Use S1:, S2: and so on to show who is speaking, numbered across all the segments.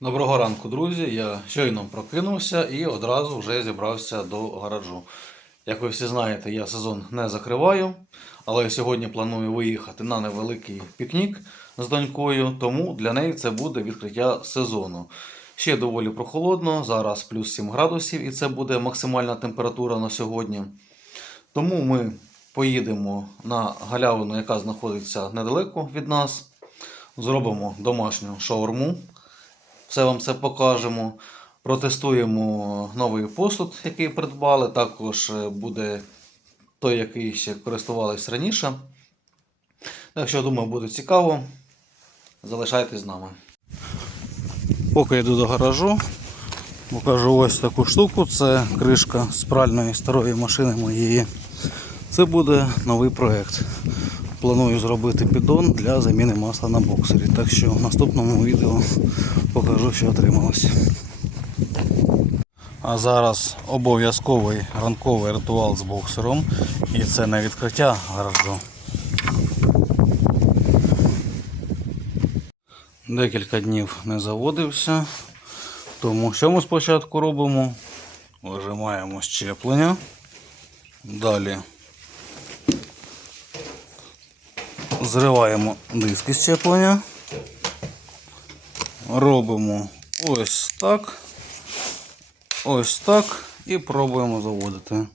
S1: Доброго ранку, друзі. Я щойно прокинувся і одразу вже зібрався до гаражу. Як ви всі знаєте, я сезон не закриваю, але сьогодні планую виїхати на невеликий пікнік з донькою, тому для неї це буде відкриття сезону. Ще доволі прохолодно, зараз плюс 7 градусів, і це буде максимальна температура на сьогодні. Тому ми поїдемо на галявину, яка знаходиться недалеко від нас. Зробимо домашню шаурму. Все вам це покажемо. Протестуємо новий посуд, який придбали. Також е, буде той, який ще користувались раніше. Так що, думаю, буде цікаво. Залишайтесь з нами. Поки йду до гаражу, покажу ось таку штуку. Це кришка з пральної старої машини моєї. Це буде новий проєкт. Планую зробити піддон для заміни масла на боксері. Так що в наступному відео покажу, що отрималось. А зараз обов'язковий ранковий ритуал з боксером. І це не відкриття гаражу. Декілька днів не заводився. Тому що ми спочатку робимо? Вижимаємо щеплення. Далі зриваємо диски щеплення. Робимо ось так. Ось так і пробуємо заводити.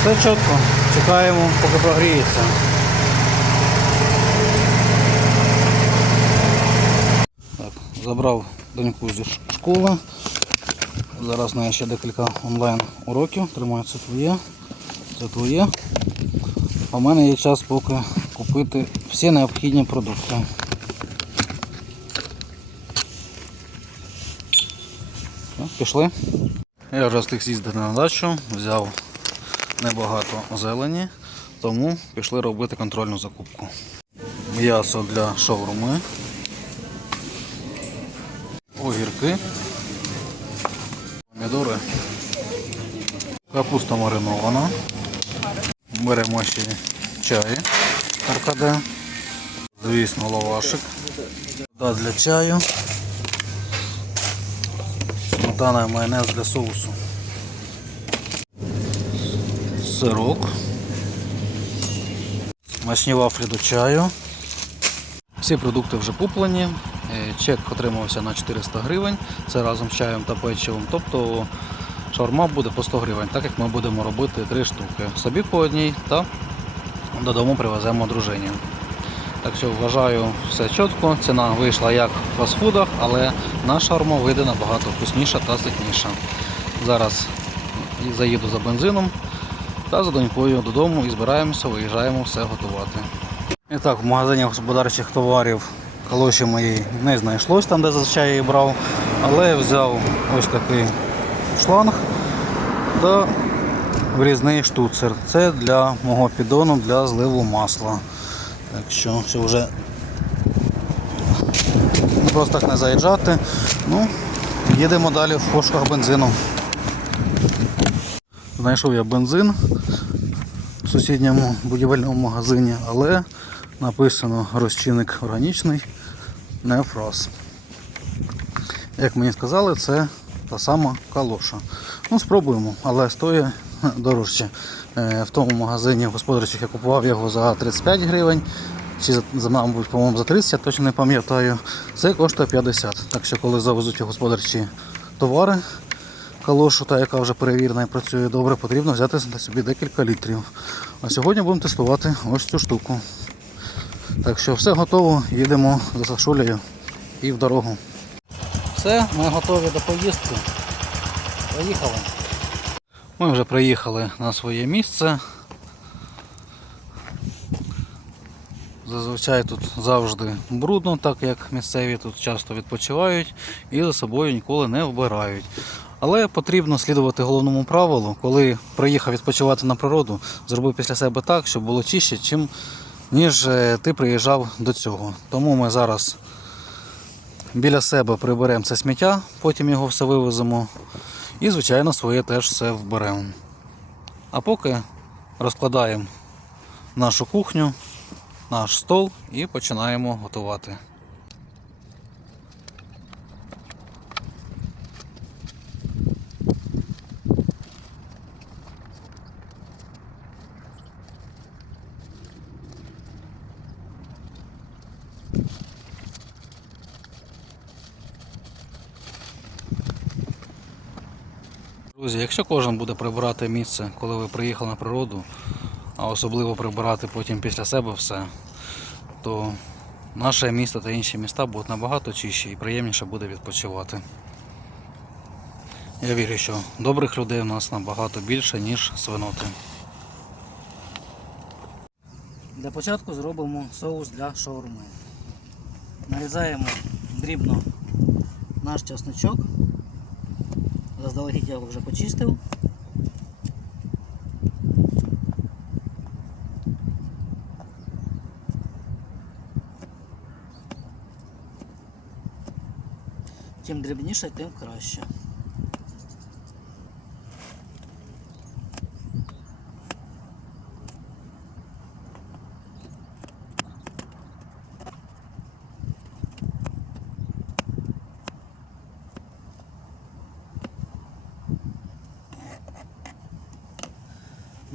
S1: Все чітко. Чекаємо, поки прогріється. Так, забрав доньку зі школи. Зараз на ще декілька онлайн уроків. Тримаю це твоє. Це твоє. А в мене є час поки купити всі необхідні продукти. Пішли. Я вже встиг з'їздити на дачу, взяв небагато зелені, тому пішли робити контрольну закупку. М'ясо для шаурми, огірки, помідори, капуста маринована. Беремо ще чай РКД. Звісно, лавашик. Вода для чаю. Сметана і майонез для соусу. Сирок. Смачні вафлі до чаю. Всі продукти вже куплені. Е, Чек отримався на 400 гривень. Це разом з чаєм та печивом. Тобто шаурма буде по 100 гривень, так як ми будемо робити три штуки. Собі по одній та додому привеземо дружині. Так що вважаю все чітко. Ціна вийшла як в фастфудах, але наша шаурма вийде набагато вкусніша та ситніша. Зараз заїду за бензином та за донькою додому і збираємося, виїжджаємо все готувати. І так, в магазині господарчих товарів калоші моєї не знайшлось там, де зазвичай я її брав, але я взяв ось такий шланг та врізний штуцер. Це для мого піддону для зливу масла. Так що, що вже просто так не заїжджати. Ну, їдемо далі в пошуках бензину. Знайшов я бензин в сусідньому будівельному магазині, але написано розчинник органічний неофраз. Як мені сказали, це та сама калоша. Ну, спробуємо, але стоїть дорожче. Е, В тому магазині господарчих я купував його за 35 гривень, чи за, мабуть, по-моєму, за 30, я точно не пам'ятаю. Це коштує 50. Так що, коли завезуть господарчі товари, калошу, та яка вже перевірена і працює добре, потрібно взяти собі декілька літрів. А сьогодні будемо тестувати ось цю штуку. Так що все готово, їдемо за Сашулею і в дорогу. Все, ми готові до поїздки. Поїхали. Ми вже приїхали на своє місце. Зазвичай тут завжди брудно, так як місцеві тут часто відпочивають і за собою ніколи не вбирають. Але потрібно слідувати головному правилу, коли приїхав відпочивати на природу, зроби після себе так, щоб було чище, чим ніж е, ти приїжджав до цього. Тому ми зараз біля себе приберемо це сміття, потім його все вивеземо. І, звичайно, своє теж все вберемо. А поки
S2: Розкладаємо нашу кухню, наш стол і починаємо готувати. Друзі, якщо кожен буде прибирати місце, коли ви приїхали на природу, а особливо прибирати потім після себе все, то наше місто та інші міста будуть набагато чищі і приємніше буде відпочивати. Я вірю, що добрих людей у нас набагато більше, ніж свиноти.
S1: Для початку зробимо соус для шаурми. Нарізаємо дрібно наш чесночок. Заздалегідь я його вже почистив. Чим дрібніше, тим краще.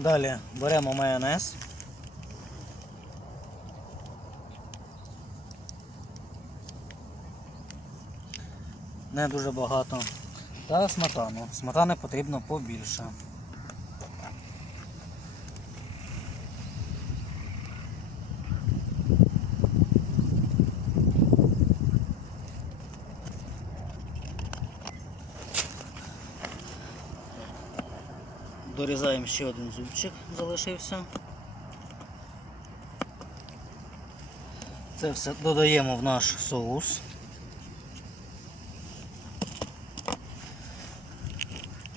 S1: Далі беремо майонез. Не дуже багато. Та сметану. Сметани потрібно побільше. Дорізаємо ще один зубчик, залишився. Це все додаємо в наш соус.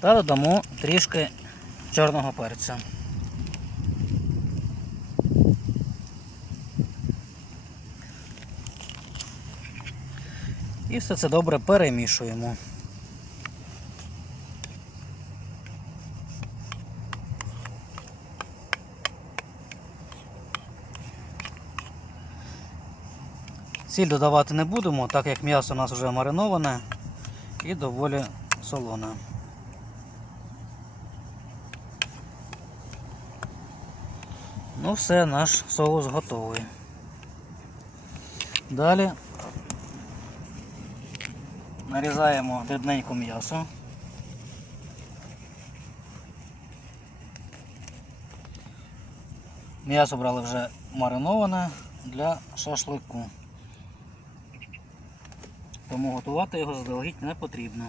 S1: Та додамо трішки чорного перця. І все це добре перемішуємо. Сіль додавати не будемо, так як м'ясо у нас вже мариноване і доволі солоне. Ну все, наш соус готовий. Далі нарізаємо дрібненько м'ясо. М'ясо брали вже мариноване для шашлику. Тому готувати його заздалегідь не потрібно.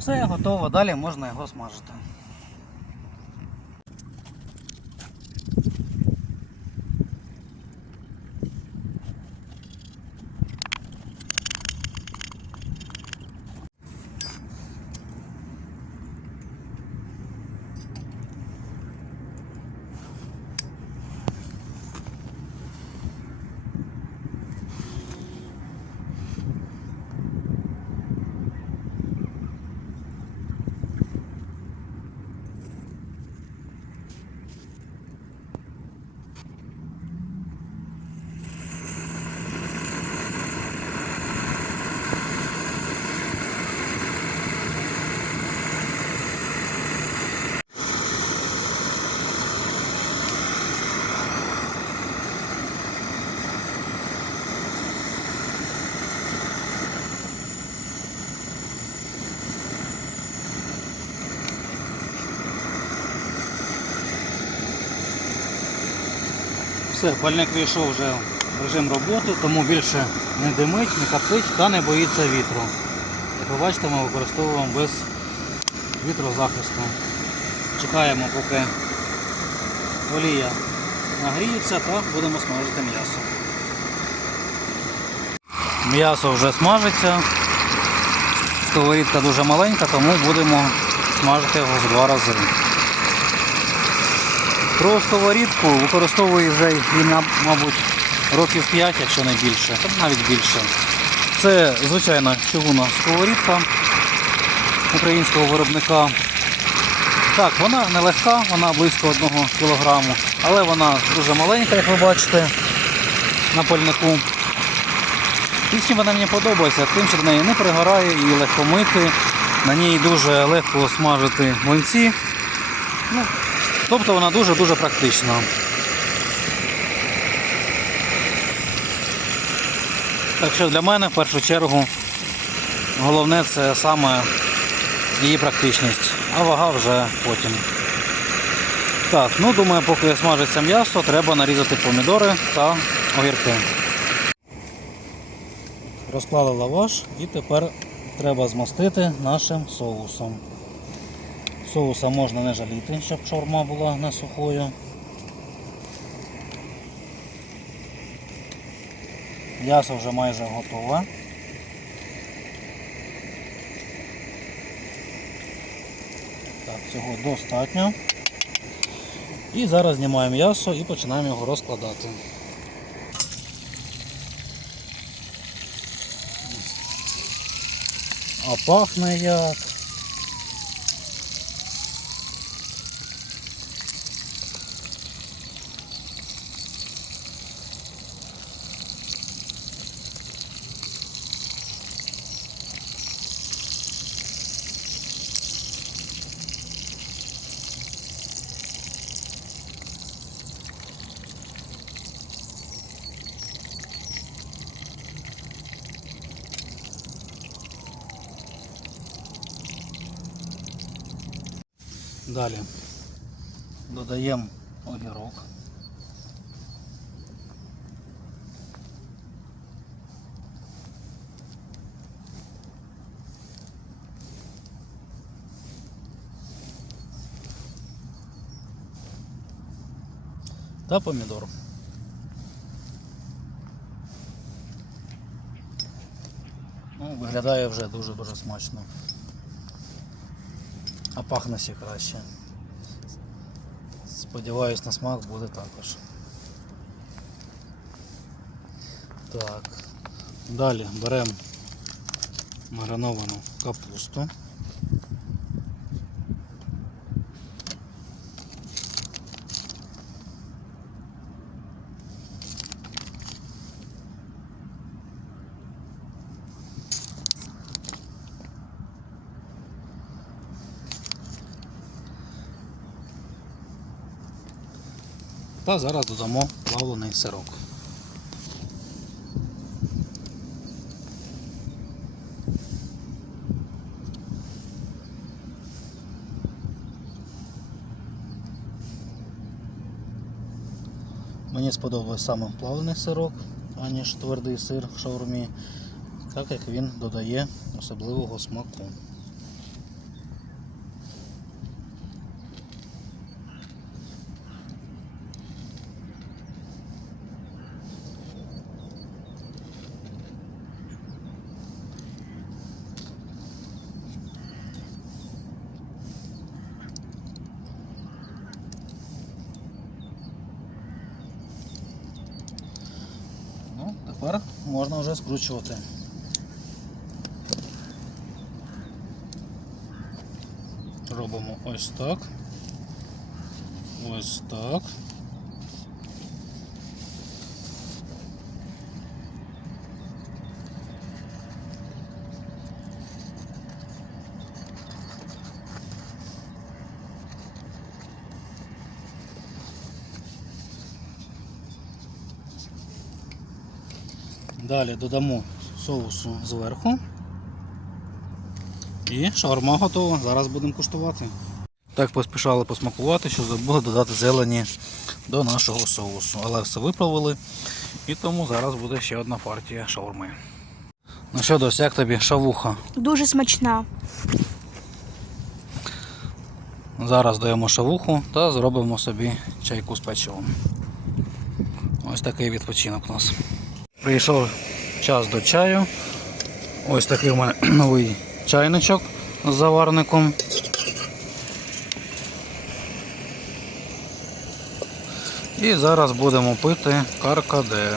S1: Все готово, далі можна його смажити.
S2: Все, пальник вийшов вже в режим роботи, тому більше не димить, не коптить та не боїться вітру. Як ви бачите, ми використовуємо без вітрозахисту.
S1: Чекаємо, поки олія нагріється та будемо смажити м'ясо. М'ясо вже смажиться. Сковорідка дуже маленька, тому будемо смажити його в два рази. Про сковорідку використовую вже мабуть, років 5, якщо не більше, навіть більше. Це звичайна чугунна сковорідка українського виробника. Так, вона нелегка, вона близько 1 кг, але вона дуже маленька, як ви бачите, на пальнику. І чим вона мені подобається, тим, що до неї не пригорає, її легко мити, на ній дуже легко смажити млинці. Ну, тобто вона дуже-дуже практична. Так що для мене в першу чергу головне це саме її практичність, а вага вже потім. Так, ну думаю, поки смажиться м'ясо, треба нарізати помідори та огірки. Розклали лаваш і тепер треба змастити нашим соусом. Соуса можна не жаліти, щоб шаурма була не сухою. М'ясо вже майже готове. Так, цього достатньо. І зараз знімаємо м'ясо і починаємо його розкладати. А пахне як. Далі додаємо огірок. Та помідор. Ну, виглядає вже дуже-дуже смачно. А пахне ще краще. Сподіваюсь, на смак буде також. Так. Далі беремо мариновану капусту. Та зараз додамо плавлений сирок. Мені сподобався саме плавлений сирок, аніж твердий сир в шаурмі, так як він додає особливого смаку. Ну, тепер можна вже скручувати. Робимо ось так. Ось так. Далі додамо соусу зверху. І шаурма готова. Зараз будемо куштувати. Так поспішали посмакувати, що забули додати зелені до нашого соусу. Але все виправили. І тому зараз буде ще одна партія шаурми. Ну що, Дось, як тобі шавуха?
S3: Дуже смачна.
S1: Зараз даємо шавуху та зробимо собі чайку з печивом. Ось такий відпочинок у нас. Прийшов час до чаю. Ось такий у мене новий чайничок з заварником. І зараз будемо пити каркаде.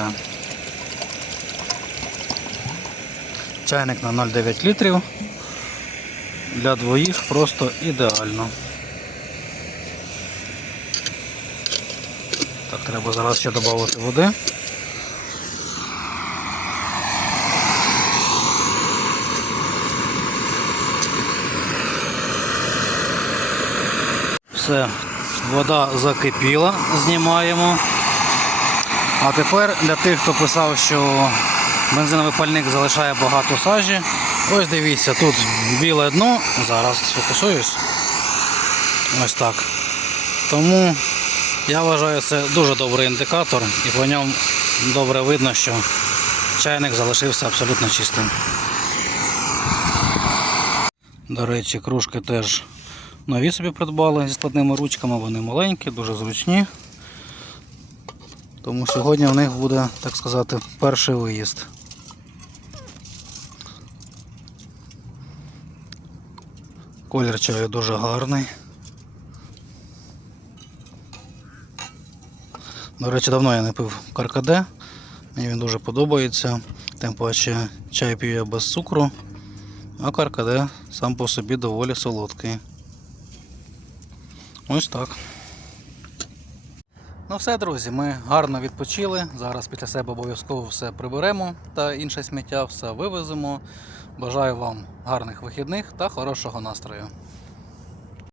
S1: Чайник на 0,9 літрів. Для двоїх просто ідеально. Так, треба зараз ще додати води. Все, вода закипіла, знімаємо. А тепер для тих, хто писав, що бензиновий пальник залишає багато сажі. Ось дивіться, тут біле дно, зараз сфокусуюсь. Ось так. Тому я вважаю це дуже добрий індикатор і по ньому добре видно, що чайник залишився абсолютно чистим. До речі, кружки теж нові собі придбали зі складними ручками, вони маленькі, дуже зручні. Тому сьогодні в них буде, так сказати, перший виїзд. Колір чаю дуже гарний. До речі, давно я не пив каркаде. Мені він дуже подобається. Тим паче чай п'ю я без цукру, а каркаде сам по собі доволі солодкий. Ось так. Ну все, друзі, ми гарно відпочили. Зараз після себе обов'язково все приберемо та інше сміття, все вивеземо. Бажаю вам гарних вихідних та хорошого настрою.